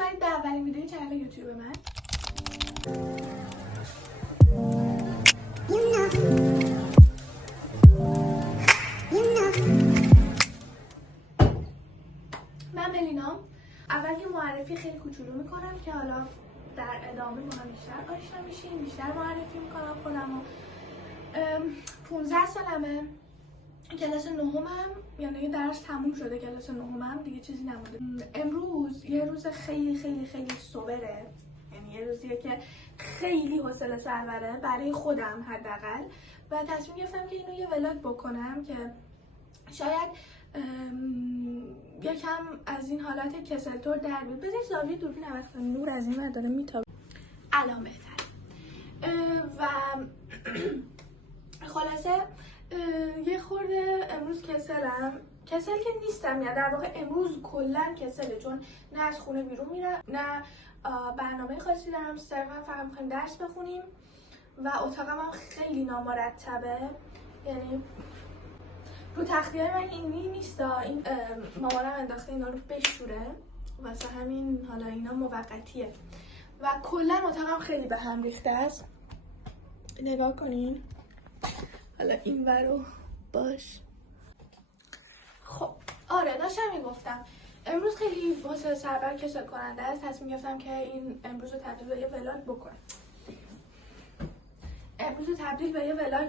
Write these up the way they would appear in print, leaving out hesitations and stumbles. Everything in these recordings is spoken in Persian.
اومدید به اولین ویدیوی چنل یوتیوب من. من ملینام. اول یه معرفی خیلی کوچولو میکنم که حالا در ادامه ما بیشتر آشنا میشیم، بیشتر معرفی میکنم خودمو. 15 سالمه، کلاس نهمم، یعنی درس تموم شده کلاس نهمم، دیگه چیزی نمونده. امروز یه روز خیلی خیلی خیلی سوبره، یعنی یه روزیه که خیلی حوصله سربره برای خودم حداقل، و تصمیم گرفتم که اینو یه ولاگ بکنم که شاید یکم از این حالت کسلتور در بیاد. بذارید زاویه دوربین عوض کنم، نور از این ور داره میتابه، الان بهتره. و خلاصه یه خورده امروز کسل که نیستم، یا در واقع امروز کلا کسله، چون نه از خونه بیرون میرم، نه برنامه خاصی دارم، صرفا فقط میخوایم درس بخونیم و اتاقم هم خیلی نامرتبه، یعنی رو تختی‌های من اینی نیستا، این مامانم انداخته اینا رو بشوره، واسه همین حالا اینا موقتیه و کلا اتاقم خیلی به هم ریخته است. نگاه کنین، حالا این ورو باش. خب آره، داشتم میگفتم امروز خیلی واسه سربر کسل کننده است. تصمیم گرفتم که این امروز رو تبدیل به یه ولاگ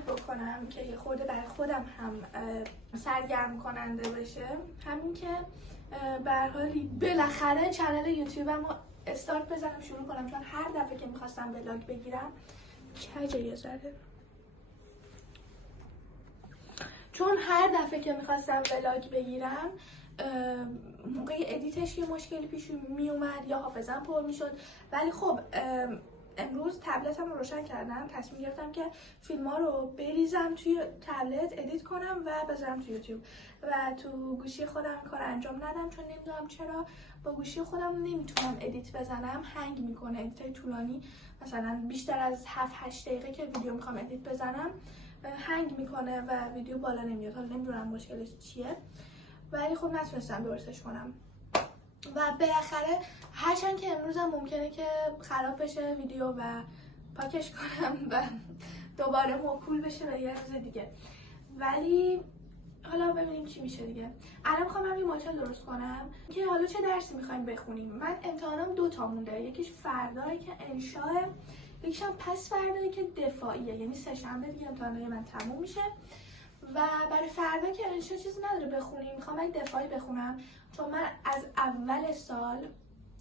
بکنم. که یه خورده برای خودم هم سرگرم کننده باشه، همین که به هر حال بالاخره چنل یوتیوبم رو استارت بزنم، شروع کنم، چون هر دفعه که میخواستم ولاگ بگیرم موقع ادیتش یه مشکلی پیش می اومد یا حافظه‌ام پر میشد. ولی خب امروز تبلتم رو روشن کردم، تصمیم گرفتم که فیلم ها رو بریزم توی تبلت، ادیت کنم و بذارم توی یوتیوب و تو گوشی خودم کار انجام ندم، چون نمیدونم چرا با گوشی خودم نمیتونم ادیت بزنم، هنگ میکنه. ادیتای طولانی مثلا بیشتر از 7-8 دقیقه که ویدیو میخوام ادیت بزنم هنگ میکنه و ویدیو بالا نمیاد. حالا نمیدونم مشکلش چیه، ولی خب نتونستم درستش کنم و بالاخره هرچند که امروزم ممکنه که خراب بشه ویدیو و پاکش کنم و دوباره موکول بشه به یه روز دیگه، ولی حالا ببینیم چی میشه دیگه. الان میخوام یه ماچل درست کنم که حالا چه درسی میخوایم بخونیم. من امتحانم 2 تا مونده، یکیش فردایی که انشاء، یکیش هم پس فردایی که دفاعیه، یعنی 3 شنبه دیگه امتحانای من تموم میشه و برای فردا که انشاء چیزی نداره بخونیم، میخوام من دفاعی بخونم، چون من از اول سال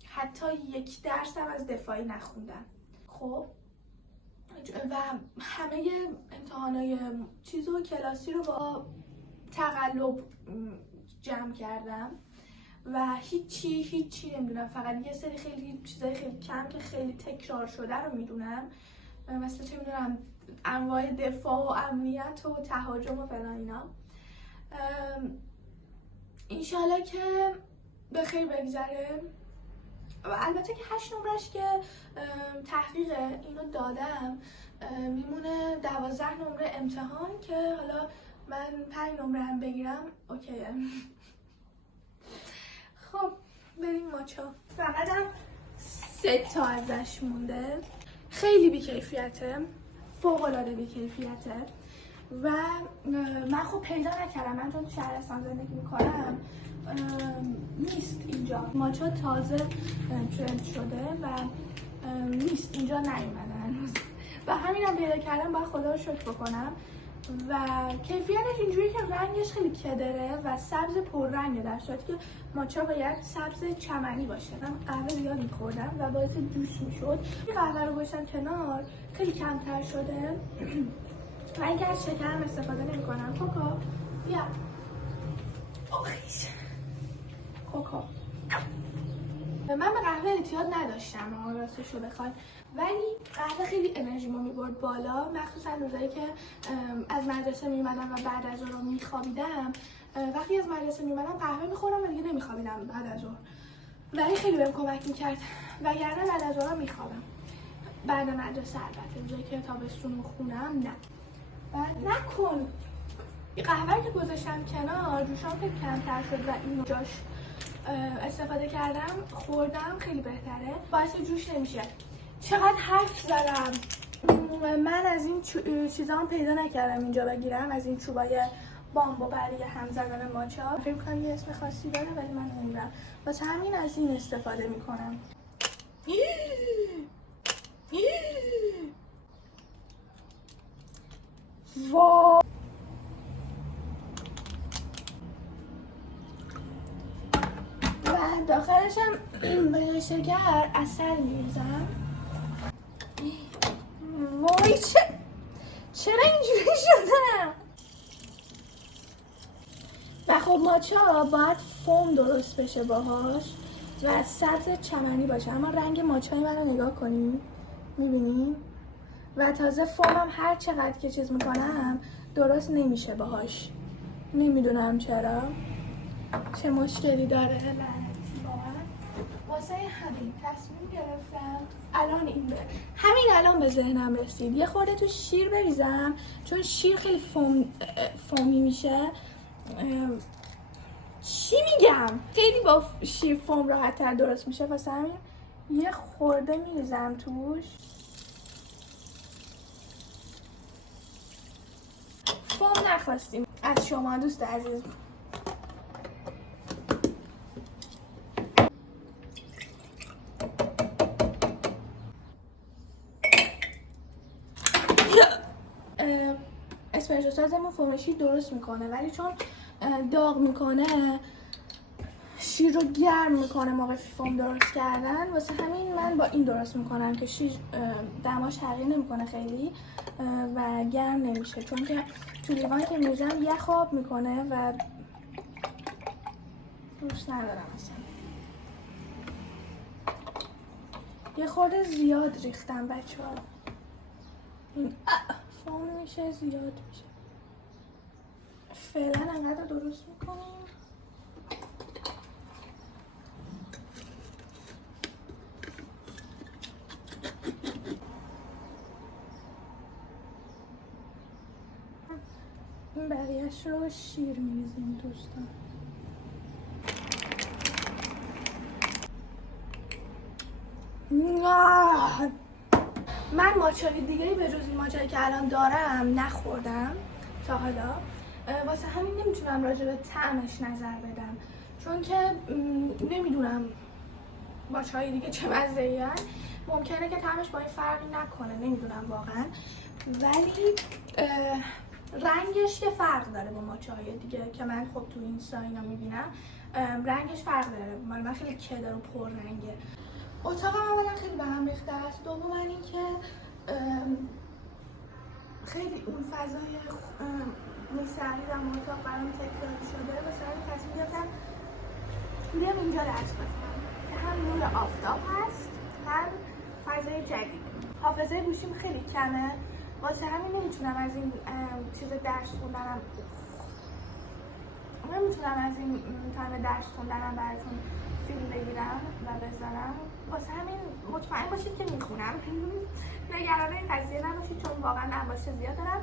حتی 1 درسم از دفاعی نخوندم. خب و همه امتحانای چیزو کلاسی رو با تقلب جمع کردم و هیچی نمیدونم، فقط یه سری خیلی چیزای خیلی کم که خیلی تکرار شده رو میدونم، مثلا چه میدونم انواع دفاع و امنیت و تهاجم و فلان اینا. انشالله که به خیر بگذره. و البته که 8 نمرش که تحقیق اینو دادم، میمونه 12 نمره امتحان که حالا من 5 نمره هم بگیرم اوکیه. خب بریم ماچا. فقط هم 3 تا ازش مونده، خیلی بی‌کیفیته، فوق‌العاده بی‌کیفیته و من خب پیدا نکردم. من چون شهرستان زندگی میکنم نیست اینجا، ماچا تازه ترند شده و نیست اینجا، نیومده هنوز و همینم پیدا کردم، باید خدا رو شکر بکنم. و کیفیتش اینجوری که رنگش خیلی کدره و سبز پررنگه، در صورتی که ماچا باید سبز چمنی باشه. من قهوه زیاد می‌خوردم و باعث جوش میشد. این قهوه رو گذاشتم کنار، خیلی کمتر شده و اینکه از شکرم استفاده نمی‌کنم. کوکو بیا، کوکو. من به قهوه اعتیاد نداشتم راستش رو بخواد، ولی قهوه خیلی انرژیمو میبرد بالا، مخصوصا روزایی که از مدرسه میومدم و بعد از ظهر میخوابیدم. وقتی از مدرسه میومدم قهوه میخوردم و دیگه نمیخوابیدم بعد از ظهر، ولی خیلی بهم کمک میکرد، وگرنه بعد از ظهر میخوابم. بعد مدرسه البته، روزایی که تابستون خونم نه. بعد نکن قهوه که گذاشتم کنار، جوشام خیلی کمتر شد و اینو جاش استفاده کردم خوردم خیلی بهتره، باعث جوش نمیشه. چقدر حرف زدم. من از این چیزا هم پیدا نکردم اینجا بگیرم، از این چوبای بامبو برای هم زدن ماچا. فکر کنم یه اسم خاصی داره ولی من نمیدونم، واسه همین از این استفاده میکنم. واو. و داخلش هم به شکر عسل میریزم. وای چرا اینجوری شده؟ و خب ماچا باید فوم درست بشه باهاش و سبز چمنی باشه، اما رنگ ماچای من رو نگاه کنیم میبینیم؟ و تازه فومم هر چقدر که چیز میکنم درست نمیشه باهاش، نمیدونم چرا، چه مشکلی داره. واسه همین تصمیم گرفتم همین الان به ذهنم رسید یه خورده تو شیر بریزم، چون شیر خیلی فومی میشه. چی میگم؟ خیلی با شیر فوم راحت تر درست میشه، واسه همین یه خورده میریزم توش. فوم نخواستیم از شما دوست عزیز. اسپرشو سازمون فوم شیر درست میکنه، ولی چون داغ میکنه شیر رو گرم میکنه موقع فوم درست کردن، واسه همین من با این درست میکنم که شیر دماش تغییر نمیکنه خیلی و گرم نمیشه، چون که تو لیوان که میریزم یخ آب میکنه و دوست ندارم اصلا. یه خورده زیاد ریختم بچه ها، این فوم میشه زیاد میشه. فعلا انقدر درست میکنیم. این بقیهش رو شیر میریزیم دوستان. من ماچای دیگه به جز این ماچایی که الان دارم نخوردم تا حالا، واسه همین نمیتونم راجع به طعمش نظر بدم، چون که نمیدونم ماچای دیگه چه مزه‌ای هست. ممکنه که طعمش با این فرقی نکنه، نمیدونم واقعا، ولی رنگش که فرق داره با ماچای دیگه که من خب تو اینستا اینا میبینم. رنگش فرق داره، مال من خیلی کدر و پر رنگه. اتاقم اولا خیلی به هم ریخته است، دوم اینکه خیلی اون فضای موسیقی و اتاق برام تکراری شده، واسه همین تصمیم گرفتم بیام اینجا درس بخونم که هم نور آفتاب هست هم فضای جدید. حافظه گوشیم خیلی کمه، واسه همین نمیتونم از این چیز درس خوندنم تایم درس خوندنم براتون فیلم بگیرم و بذارم. واسه همین مطمئن باشید که میخونم. نگران این قضیه نباشید، چون واقعا انباشته زیاد دارم.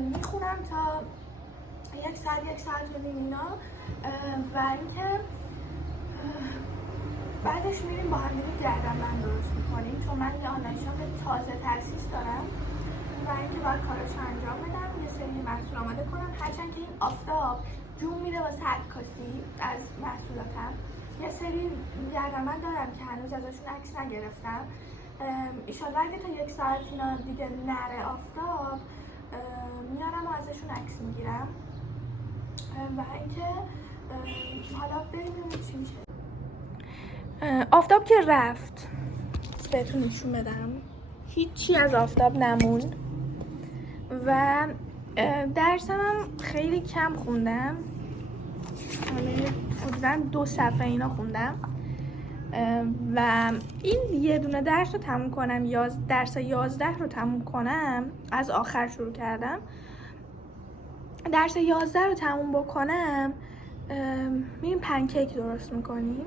میخونم تا 1 ساعت و نیم اینا، و اینکه بعدش میریم با هم دیگه گردنبند درست میکنیم، چون من یه آنلاین شاپ تازه تأسیس دارم و اینکه باید کاراشو انجام بدم، یه سری محصول آماده کنم. هرچند که این آفتاب جون میره واسه عکاسی از محصولاتم. یه سری گردنبند دارم که هنوز ازشون عکس نگرفتم. ایشالله اگه تا 1 ساعت اینا دیگه نره آفتاب، میارم و ازشون عکس میگیرم. و اینکه حالا ببینیم چی میشه. آفتاب که رفت، بهتون نشون بدم هیچی از آفتاب نموند و درسم هم خیلی کم خوندم، حدوداً 2 صفحه اینا خوندم و این یه دونه درس رو تموم کنم، درس 11 رو تموم کنم، از آخر شروع کردم. درس 11 رو تموم بکنم میریم پنکیک درست میکنیم،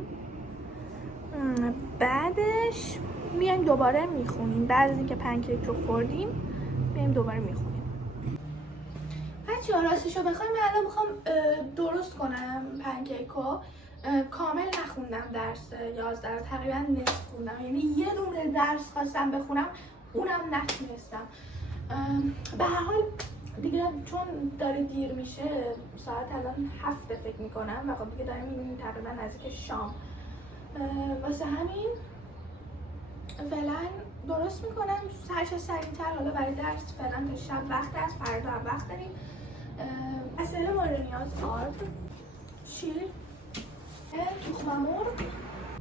بعدش میایم دوباره میخونیم. بعد از اینکه پنکیک رو خوردیم میایم دوباره میخونیم. بچه‌ها راستش رو بخوایم من الان میخوام درست کنم پنکیک رو، کامل نخوندم درس 11 رو، تقریبا نصف خوندم، یعنی یه دونه درس خواستم بخونم اونم نتونستم. به هر حال دیگه چون داره دیر میشه، ساعت الان 7 فکر میکنم و خب دیگه داریم میبینیم تقریبا نزدیک شام، واسه همین فعلا درست میکنم هر چه سریعتر حالا برای درس. فعلا تا شب وقت است، فردا هم وقت داریم. وسایل مورد نیاز: آرد، شیر،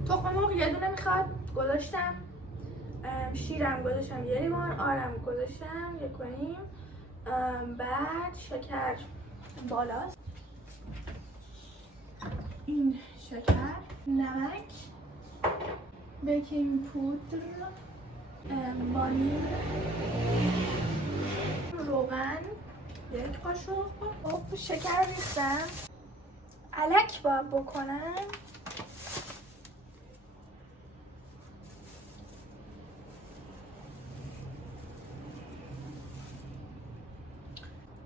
تخم مرغ یه دونه میخواد گذاشتم، شیرم گذاشتم یه لیوان، آرم گذاشتم 1.5، بعد شکر بالاست، این شکر، نمک، بیکینگ پودر، وانیل، روغن 1 قاشق. خب شکر ریختم، الک باید بکنم.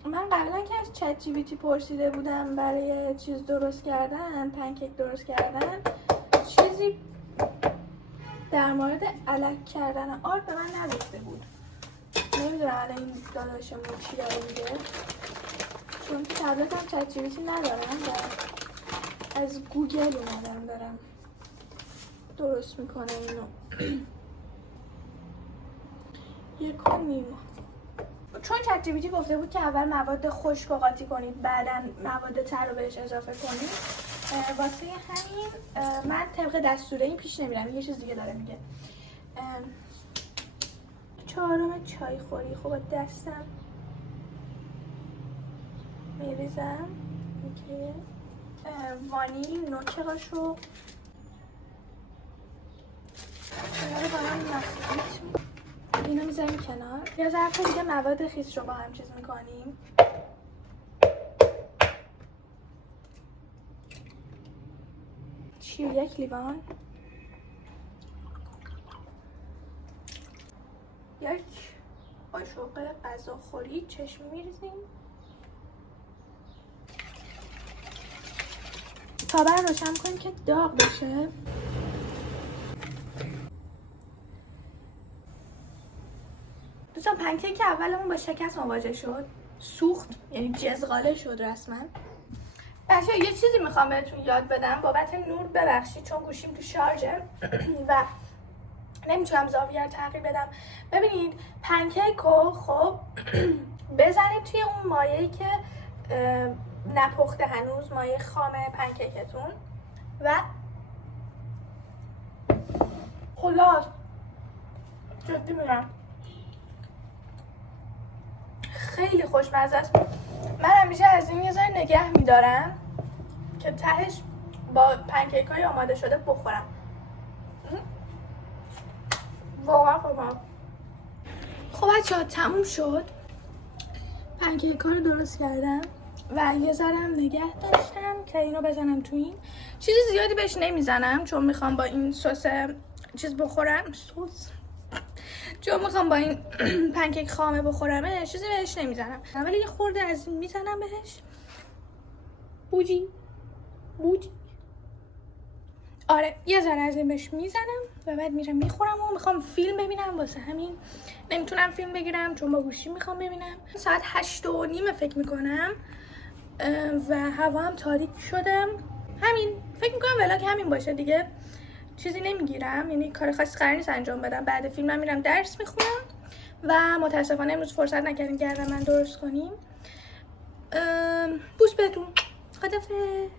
من قبلا که از چت جی پی تی پرسیده بودم برای چیز درست کردن، پنکیک درست کردن، چیزی در مورد الک کردن آرد به من نگفته بود. نمیدونم الان این داداشمون چی داره میگه، چون که تبلتم چت جی پی تی ندارم و از گوگل اومدم دارم درست میکنه اینو. 1.5. چون چت جی پی تی گفته بود که اول مواد خشک رو قاطی کنید، بعدا مواد تر رو بهش اضافه کنید، واسه همین من طبق دستوره این پیش نمیرم، یه چیز دیگه داره میگه. 4 چای خوری. خب دستم میریزم. وانیل نوک قاشق، اینا رو با هم مخلوط میکنم، اینو میذاریم کنار. یه ظرف دیگه مواد خیس رو با هم چیز میکنیم. شیر 1 لیوان، 1 قاشق غذاخوری چشمی میریزیم. تابه رو روشن کنیم که داغ بشه. دوستان پنکیک اولمون با شکست مواجه شد، سوخت، یعنی جزغاله شد رسما. بچه‌ها یه چیزی میخوام بهتون یاد بدم، بابت نور ببخشید چون گوشیم تو شارژه و نمیتونم زاویه رو تغییر بدم. ببینید پنکیک رو خب بزنید توی اون مایعی که نپخته هنوز، مایع خام پنکیکتون، و خلاص جدی میگم خیلی خوشمزه است. من همیشه از این یه ذره نگه میدارم که تهش با پنکیک های آماده شده بخورم. واقعا خوبم. خب بچه‌ها تموم شد، پنکیک ها رو درست کردم و یه ذره نگه داشتم که اینو بزنم تو این. چیز زیادی بهش نمیزنم چون میخوام با این سس چیز بخورم، چون میخوام با این پنکیک خامه بخورمه، چیزی بهش نمیزنم، ولی یه خورده از این میزنم بهش. بوجی آره یه ذره از این بهش میزنم و بعد میرم میخورم و میخوام فیلم ببینم، واسه همین نمیتونم فیلم بگیرم چون با گوشی میخوام ببینم. ساعت 8:30 فکر میکنم و هوا هم تاریک شده. همین فکر میکنم ولاگ همین باشه دیگه، چیزی نمیگیرم، یعنی کار خاصی قرار نیست انجام بدم. بعد فیلمم میرم درس میخونم و متاسفانه امروز فرصت نکردیم گردن من درست کنیم. بوس بهتون، خدافظ.